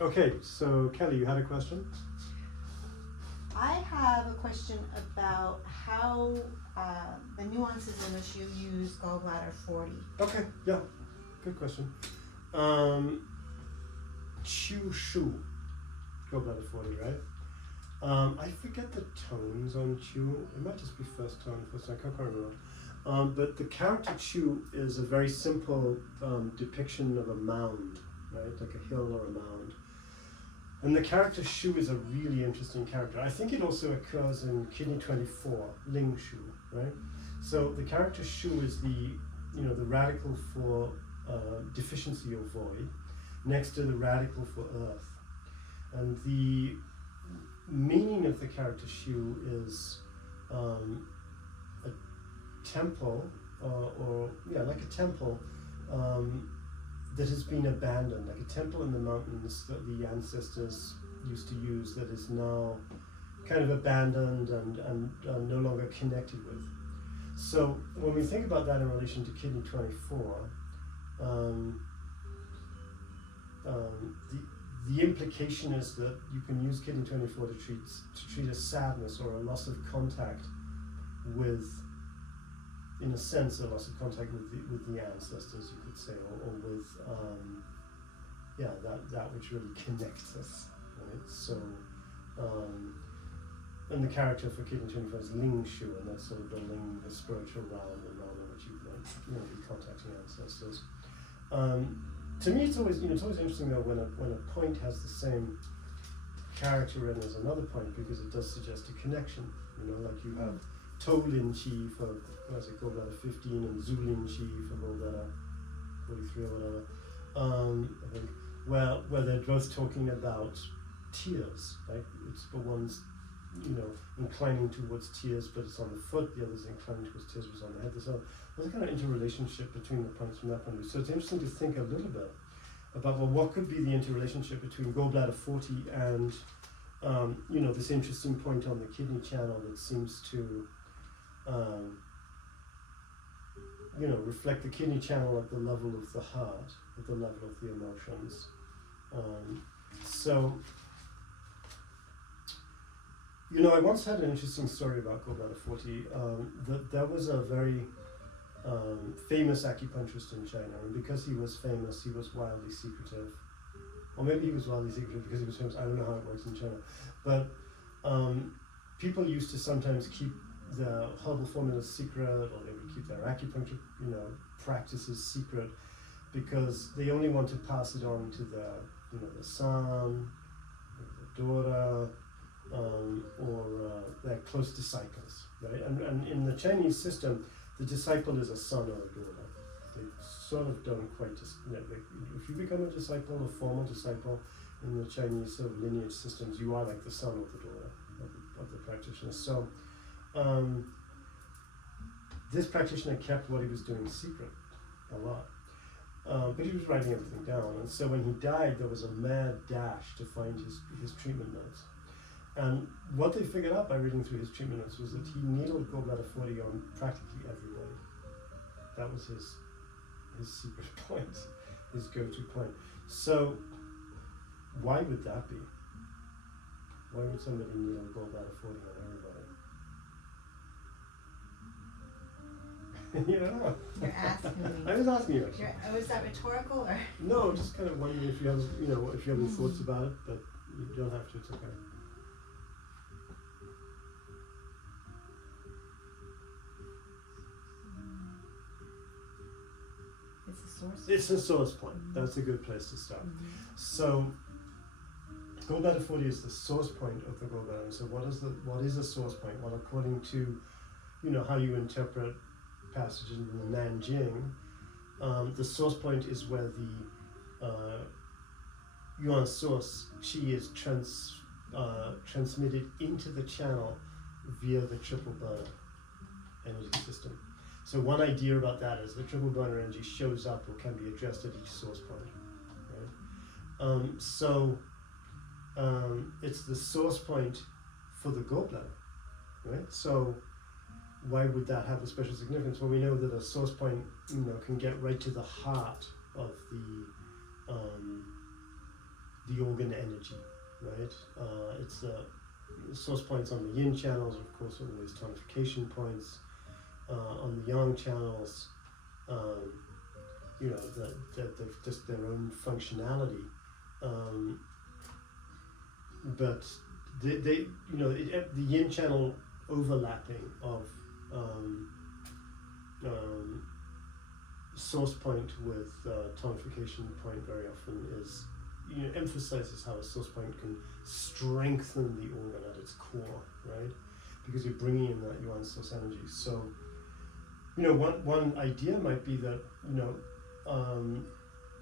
Okay, so Kelly, you had a question? I have a question about how the nuances in which you use Gallbladder 40. Okay, yeah, good question. Qiu Xu, Gallbladder 40, right? I forget the tones on Qiu. It might just be first tone, I can't remember. But the character Qiu is a very simple depiction of a mound, right? Like a hill or a mound. And the character Xu is a really interesting character. I think it also occurs in Kidney 24, Ling Xu, right? So the character Xu is the radical for deficiency or void, next to the radical for earth. And the meaning of the character Xu is a temple, like a temple that has been abandoned, like a temple in the mountains that the ancestors used to use that is now kind of abandoned and no longer connected with. So when we think about that in relation to Kidney 24, the implication is that you can use Kidney 24 to treat a sadness or a loss of contact with, in a sense, a loss of contact with the ancestors, you could say, or with that which really connects us, right? So, and the character for Kidney 24 is Ling Xu, and that's sort of building the spiritual realm, the realm in which you might be contacting ancestors. To me, it's always interesting though when a point has the same character in as another point, because it does suggest a connection. Like you have To Lin Qi for Gallbladder 15 and Zu Lin Qi for Gallbladder 43 or whatever. I think where they're both talking about tears, right? It's for one's inclining towards tears, but it's on the foot. The other's inclining towards tears, but it's on the head. So there's a kind of interrelationship between the points from that point of view. So it's interesting to think a little bit about what could be the interrelationship between Gallbladder 40 and this interesting point on the kidney channel that seems to reflect the kidney channel at the level of the heart, at the level of the emotions. I once had an interesting story about Gallbladder 40. That there was a very famous acupuncturist in China, and because he was famous, he was wildly secretive. Or maybe he was wildly secretive because he was famous. I don't know how it works in China. But people used to sometimes keep the herbal formulas secret, or they would keep their acupuncture practices secret, because they only want to pass it on to the son, the daughter, or their close disciples, right? And in the Chinese system, the disciple is a son or a daughter. They sort of don't quite just, if you become a disciple, a formal disciple in the Chinese sort of lineage systems, you are like the son or the daughter of the practitioner. So this practitioner kept what he was doing secret a lot. But he was writing everything down, and so when he died, there was a mad dash to find his treatment notes. And what they figured out by reading through his treatment notes was that he needled Gallbladder 40 on practically everybody. That was his secret point, his go-to point. So why would that be? Why would somebody needle Gallbladder 40 on everybody? You don't know. You're asking me. I was asking you. Was that rhetorical or? No, just kind of wondering if you have, if you have any thoughts about it, but you don't have to. It's okay. It's a source. It's a source point. That's a good place to start. So, Gallbladder 40 is the source point of the gallbladder. So, what is a source point? Well, according to, how you interpret passages in the Nanjing, the source point is where the yuan source qi is transmitted into the channel via the triple burner energy system. So one idea about that is the triple burner energy shows up or can be addressed at each source point, right? It's the source point for the gallbladder, right? So why would that have a special significance? Well, we know that a source point, can get right to the heart of the organ energy, right? It's source points on the yin channels, of course, always tonification points. On the yang channels, they're just their own functionality. But the yin channel overlapping of source point with tonification point very often is, emphasizes how a source point can strengthen the organ at its core, right? Because you're bringing in that yuan source energy. So, one idea might be that,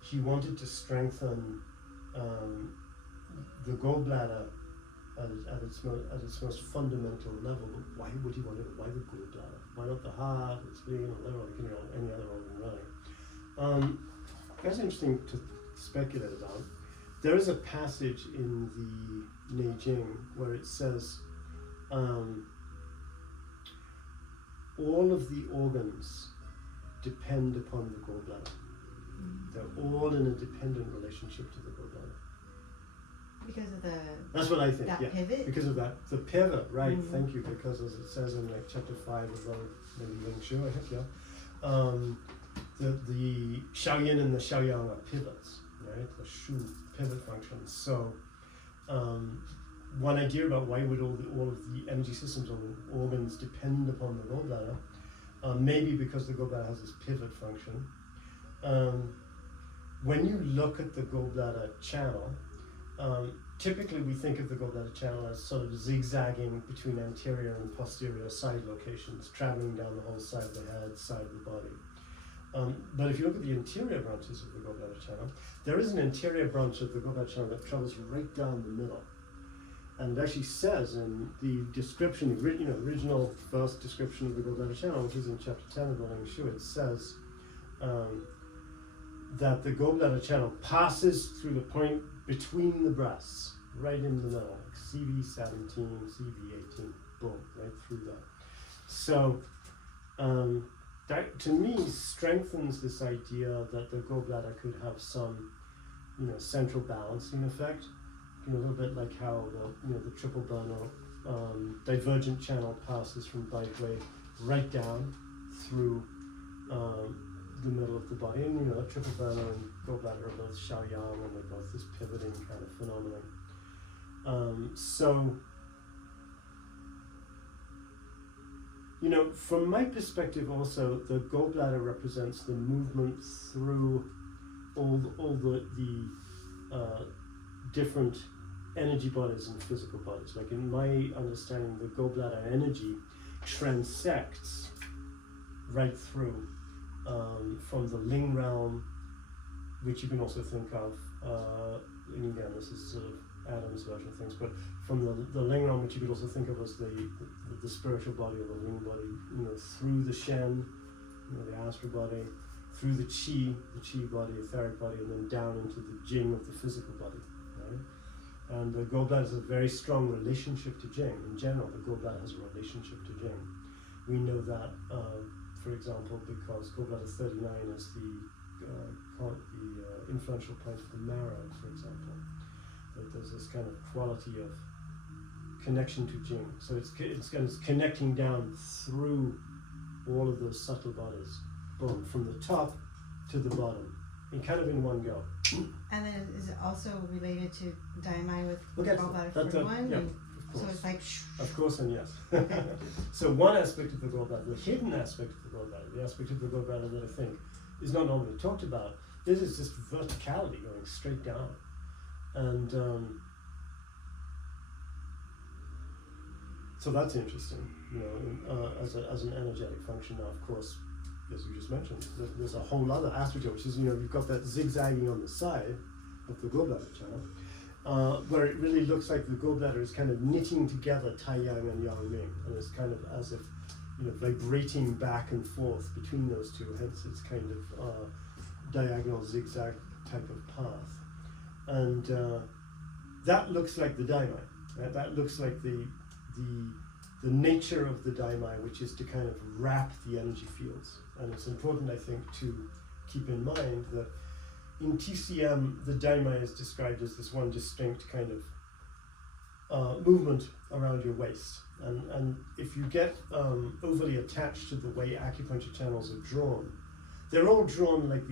he wanted to strengthen the gallbladder at its most fundamental level. But why would he want it? Why the gallbladder? Why not the heart, the spleen, or liver, any other organ really? That's interesting to speculate about. There is a passage in the Neijing where it says all of the organs depend upon the gallbladder. They're all in a dependent relationship to the gallbladder. Because of that's what I think. that yeah. pivot? Because of that, the pivot, right? Thank you. Because as it says in chapter 5 of maybe Qiu Xu, I think, the Xiaoyin and the Xiaoyang are pivots, right? The Shu pivot functions. So, one idea about why would all of the energy systems or organs depend upon the gallbladder, maybe because the gallbladder has this pivot function. When you look at the gallbladder channel, typically we think of the gallbladder channel as sort of zigzagging between anterior and posterior side locations, traveling down the whole side of the head, side of the body. But if you look at the interior branches of the gallbladder channel, there is an interior branch of the gallbladder channel that travels right down the middle. And it actually says in the description, original first description of the gallbladder channel, which is in chapter 10 of the Qiu Xu, it says that the gallbladder channel passes through the point between the breasts, right in the middle, like CV17, CV18, boom, right through that. So that to me strengthens this idea that the gallbladder could have some, central balancing effect. A little bit like how the triple burner divergent channel passes from Baihui right down through the middle of the body, and triple burner and gallbladder are both Xiaoyang, and they're both this pivoting kind of phenomenon. So, from my perspective, also the gallbladder represents the movement through all the different energy bodies and physical bodies. Like in my understanding, the gallbladder energy transects right through from the Ling realm, which you can also think of, and again, this is sort of Adam's version of things, but from the Ling realm, which you could also think of as the spiritual body or the Ling body, through the Shen, the astral body, through the Qi body, etheric body, and then down into the Jing of the physical body, right? And the gallbladder has a very strong relationship to Jing. In general, the gallbladder has a relationship to Jing. We know that, for example, because gallbladder 39 is the influential point of the marrow, for example. That there's this kind of quality of connection to Jing. So it's connecting down through all of those subtle bodies, boom, from the top to the bottom, and kind of in one go. And then is it also related to Daimai with Okay, gallbladder that's 41? yeah, And of course. so it's like Of course and yes. Okay. So one aspect of the gallbladder, the hidden aspect of the gallbladder, the aspect of the gallbladder that I think is not normally talked about, this is just verticality going straight down. And so that's interesting, as an energetic function. Now, of course, as you just mentioned, there's a whole other aspect of it, which is, you've got that zigzagging on the side of the gallbladder channel, where it really looks like the gallbladder is kind of knitting together Tai Yang and Yang Ming, and it's kind of as if, vibrating back and forth between those two, hence its kind of diagonal zigzag type of path. And that looks like the Daimai, right? That looks like the nature of the Daimai, which is to kind of wrap the energy fields. And it's important, I think, to keep in mind that in TCM, the daimai is described as this one distinct kind of movement around your waist. And if you get overly attached to the way acupuncture channels are drawn, they're all drawn like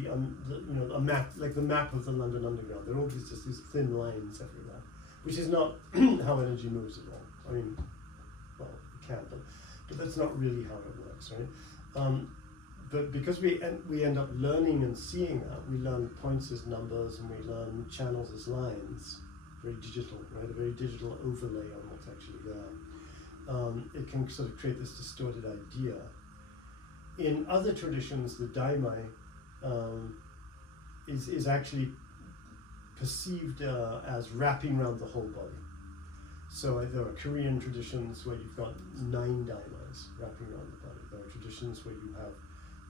a map, like the map of the London Underground. They're all just these thin lines everywhere, which is not how energy moves at all. I mean, well, it can, but that's not really how it works, right? But because we end up learning and seeing that, we learn points as numbers and we learn channels as lines, very digital, right? A very digital overlay on what's actually there. It can sort of create this distorted idea. In other traditions, the daimai is actually perceived as wrapping around the whole body. So there are Korean traditions where you've got 9 daimais wrapping around the body. There are traditions where you have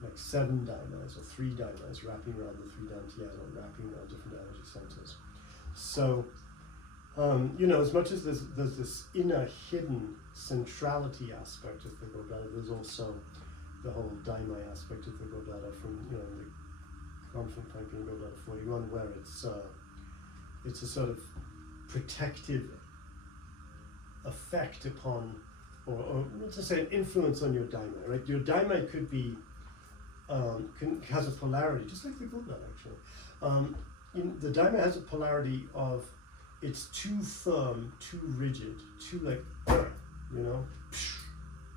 like 7 daimais or 3 daimais wrapping around the 3 dantian or wrapping around different energy centers. So, as much as there's this inner hidden centrality aspect of the gallbladder, there's also the whole daimai aspect of the gallbladder from the confluent piping gallbladder 41, where it's a sort of protective effect upon, or let's just say an influence on your daimai, right? Your daimai could be, has a polarity, just like the gallbladder actually. The daimai has a polarity of it's too firm, too rigid, too like,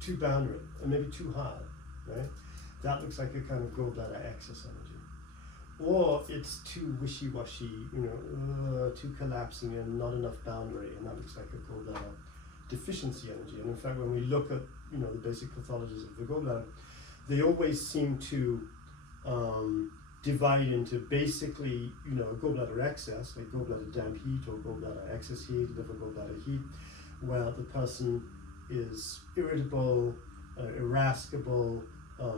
too boundary, and maybe too hard, right? That looks like a kind of gallbladder excess energy. Or it's too wishy-washy, too collapsing and not enough boundary, and that looks like a gallbladder deficiency energy. And in fact, when we look at the basic pathologies of the gallbladder, they always seem to divide into basically gallbladder excess, like gallbladder damp heat or gallbladder excess heat, liver gallbladder heat, where the person is irritable, irascible,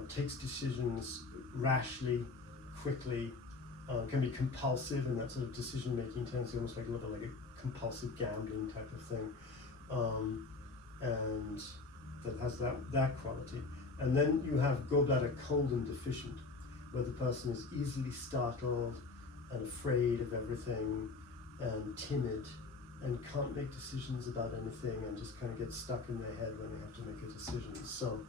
takes decisions rashly, quickly, can be compulsive in that sort of decision-making tendency, almost like a little like a compulsive gambling type of thing. And that has that quality. And then you have gallbladder cold and deficient, where the person is easily startled and afraid of everything and timid and can't make decisions about anything and just kind of get stuck in their head when they have to make a decision. So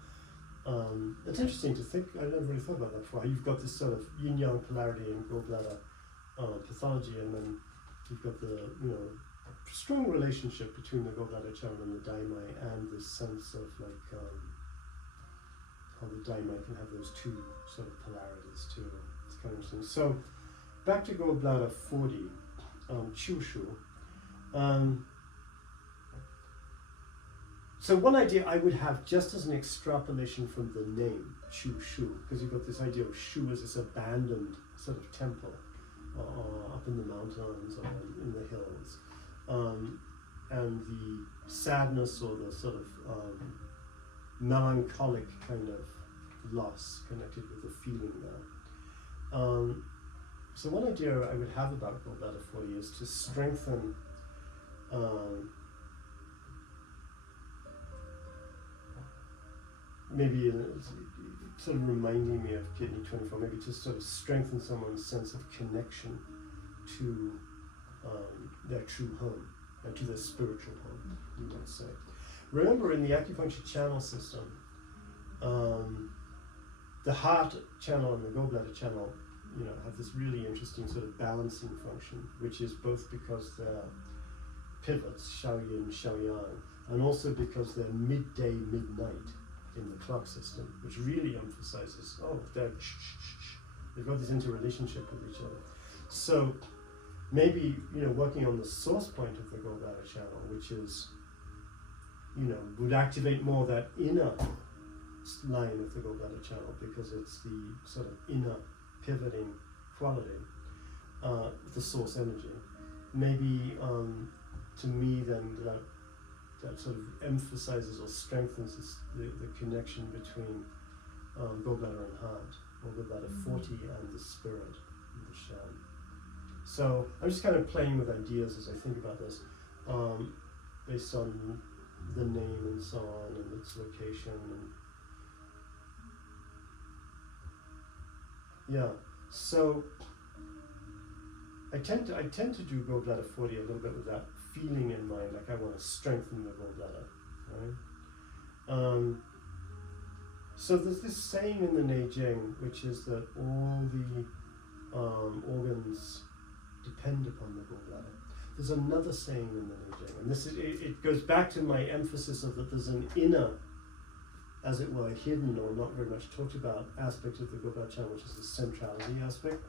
it's interesting to think, I never really thought about that before. You've got this sort of yin-yang polarity in gallbladder pathology, and then you've got the strong relationship between the gallbladder channel and the daimai, and this sense of like how the daimai can have those two sort of polarities too. It's kind of interesting. So back to gallbladder 40, Qiu Xu. So one idea I would have, just as an extrapolation from the name Qiu Xu, because you've got this idea of Shu as this abandoned sort of temple up in the mountains or in the hills, and the sadness or the sort of melancholic kind of loss connected with the feeling there. So one idea I would have about gallbladder 40 is to strengthen maybe sort of reminding me of Kidney 24, maybe to sort of strengthen someone's sense of connection to their true home, to their spiritual home, you might say. Remember, in the acupuncture channel system, the heart channel and the gallbladder channel, have this really interesting sort of balancing function, which is both because they're pivots, Xiao Yin, Xiao Yang, and also because they're midday, midnight in the clock system, which really emphasizes, they've got this interrelationship with each other. So maybe, working on the source point of the gallbladder channel, which is, would activate more that inner line of the gallbladder channel, because it's the sort of inner pivoting quality, the source energy. Maybe to me then that sort of emphasizes or strengthens the connection between gallbladder and heart, or gallbladder 40 and the spirit, and the Shan. So I'm just kind of playing with ideas as I think about this, based on the name and so on, and its location. And so I tend to do gallbladder 40 a little bit with that feeling in mind, like I want to strengthen the gallbladder, right? So there's this saying in the Neijing, which is that all the organs depend upon the gallbladder. There's another saying in the Neijing, and this is, it goes back to my emphasis of that there's an inner, as it were, hidden or not very much talked about aspect of the gallbladder channel, which is the centrality aspect,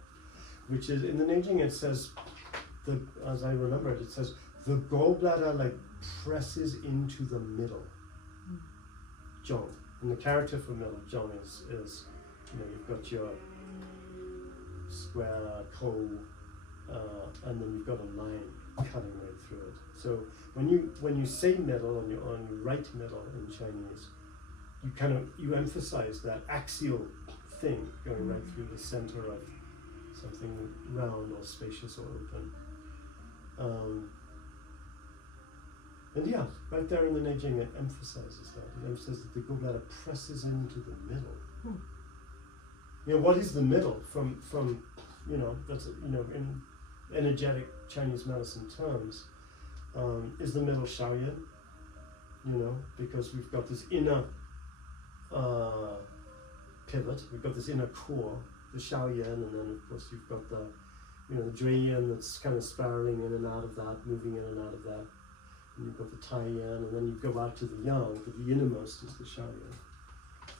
which is in the Neijing it says, as I remember it, it says the gallbladder like presses into the middle, Zhong. And the character for middle, Zhong, is you've got your square kou, and then you've got a line cutting right through it. So when you say middle and you write middle in Chinese, you emphasize that axial thing going right through the center of something round or spacious or open. And yeah, right there in the Neijing it emphasizes that. It emphasizes that the gallbladder presses into the middle. What is the middle from that's in energetic Chinese medicine terms, is the middle Shaoyan, because we've got this inner pivot, we've got this inner core, the Shaoyan, and then of course you've got the the Jueyan that's kind of spiraling in and out of that, moving in and out of that, and you've got the Taiyan, and then you go out to the Yang, but the innermost is the Shaoyan.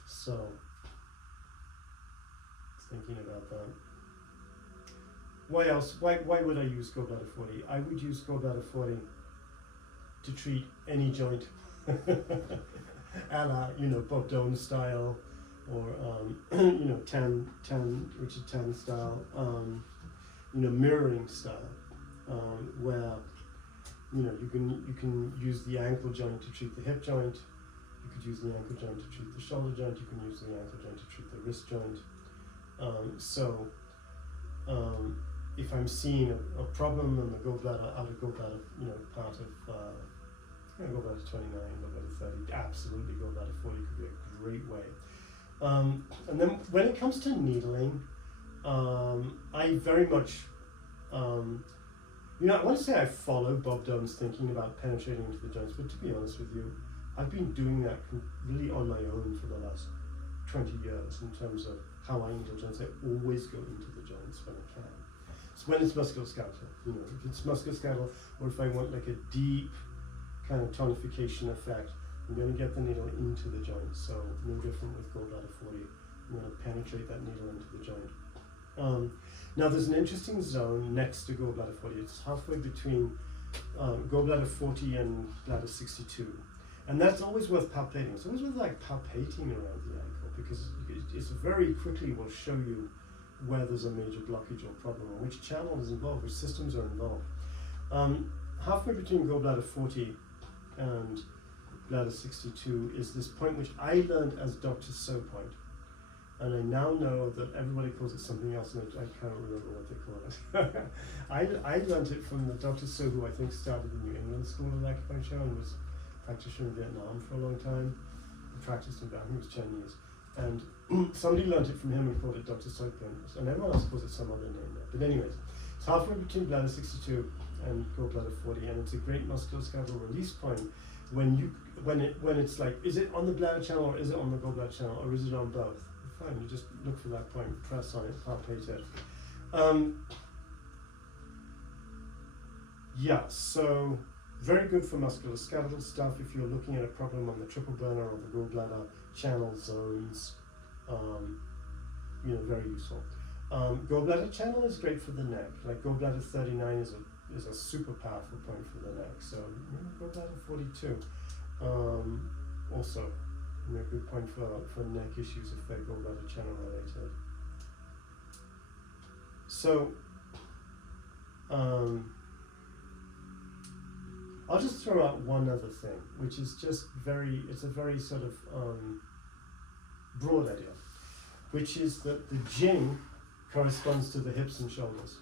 So thinking about that. Why else? Why would I use gallbladder 40? I would use gallbladder 40 to treat any joint, a la Bob Doan style, or Richard Tan style, mirroring style, where you can use the ankle joint to treat the hip joint. You could use the ankle joint to treat the shoulder joint. You can use the ankle joint to treat the wrist joint. If I'm seeing a problem in the gallbladder, outer gallbladder, part of gallbladder 29, gallbladder 30, absolutely gallbladder 40 could be a great way. And then when it comes to needling, I very much, I want to say I follow Bob Doan's thinking about penetrating into the joints, but to be honest with you, I've been doing that really on my own for the last 20 years in terms of how I needle joints. I always go into the joints when I can. So when it's musculoskeletal, if it's musculoskeletal, or if I want like a deep kind of tonification effect, I'm going to get the needle into the joint. So no different with gallbladder 40. I'm going to penetrate that needle into the joint. Now there's an interesting zone next to gallbladder 40. It's halfway between gallbladder 40 and bladder 62. And that's always worth palpating. It's always worth palpating around the ankle, because it's very quickly will show you where there's a major blockage or problem, or which channel is involved, which systems are involved. Halfway between gallbladder 40 and bladder 62 is this point which I learned as Dr. So point. And I now know that everybody calls it something else, and I can't remember what they call it. I learned it from the Dr. So, who I think started the New England School of Acupuncture and was a practitioner in Vietnam for a long time. He practiced in Vietnam, he was Chinese. And somebody learned it from him and called it Dr. So point, and everyone else calls it some other name now. But anyways, it's halfway between bladder 62 and gallbladder 40, and it's a great musculoskeletal release point when it's like, is it on the bladder channel, or is it on the gallbladder channel, or is it on both? Fine, you just look for that point, press on it, palpate it. So very good for musculoskeletal stuff if you're looking at a problem on the triple burner or the gallbladder channel zones. Very useful. Gallbladder channel is great for the neck. Like gallbladder 39 is a super powerful point for the neck. So gallbladder 42 also. A good point for neck issues if they're gallbladder channel related. So, I'll just throw out one other thing, which is just it's a very sort of broad idea, which is that the Jing corresponds to the hips and shoulders,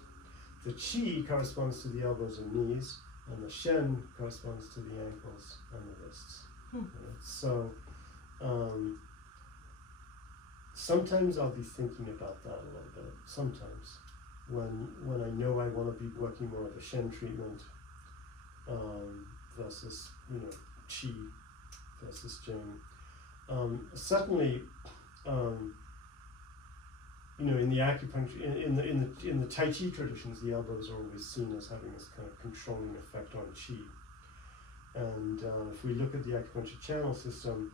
the Qi corresponds to the elbows and knees, and the Shen corresponds to the ankles and the wrists. Right? So, sometimes I'll be thinking about that a little bit. Sometimes, when I know I want to be working more of a Shen treatment versus Qi versus Jing. Certainly, in the acupuncture, in the Tai Chi traditions, the elbow is always seen as having this kind of controlling effect on Qi. And if we look at the acupuncture channel system,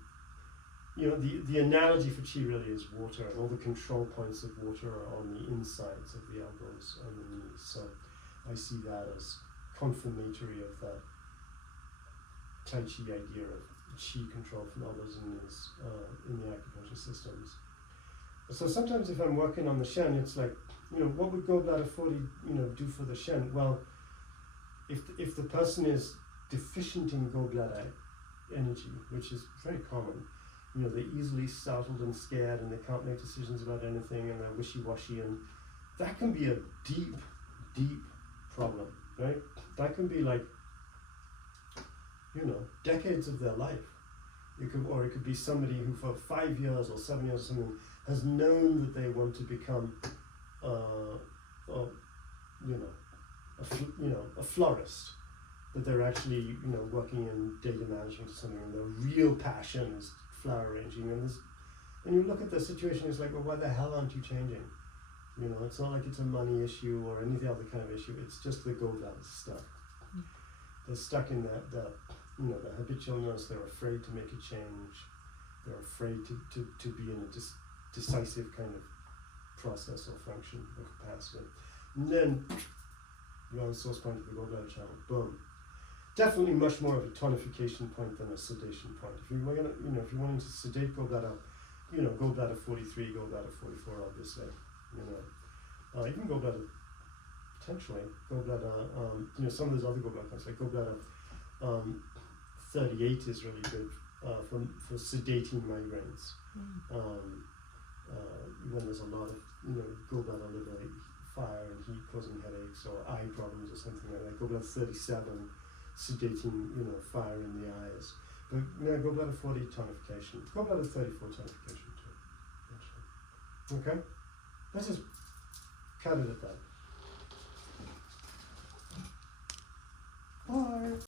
the analogy for Qi really is water, and all the control points of water are on the insides of the elbows and the knees. So I see that as confirmatory of that Tai Chi idea of Qi control from elbows and knees in the acupuncture systems. So sometimes if I'm working on the Shen, it's like, what would Gallbladder 40, do for the Shen? Well, if the person is deficient in gallbladder energy, which is very common, they're easily startled and scared, and they can't make decisions about anything, and they're wishy-washy, and that can be a deep, deep problem, right? That can be like, decades of their life. It could be somebody who for 5 years or 7 years or something has known that they want to become, a florist, but they're actually, working in data management or something, and their real passion is flower arranging. And you look at the situation, it's like, well, why the hell aren't you changing? It's not like it's a money issue or any other kind of issue. It's just the gallbladder stuck. They're stuck in the habitualness. They're afraid to make a change. They're afraid to be in a decisive kind of process or function or capacity. And then you're on the source point of the gallbladder channel. Boom. Definitely much more of a tonification point than a sedation point. If you're wanting to sedate gallbladder, gallbladder 43, gallbladder 44, obviously. Even gallbladder, potentially gallbladder. Some of those other gallbladder points, like gallbladder 38, is really good for sedating migraines. When there's a lot of gallbladder liver fire and heat causing headaches or eye problems or something like that. Gallbladder 37, sedating fire in the eyes. But gallbladder 40, tonification. Gallbladder 34, tonification too. Actually. Okay, let's just cut it at that. Bye.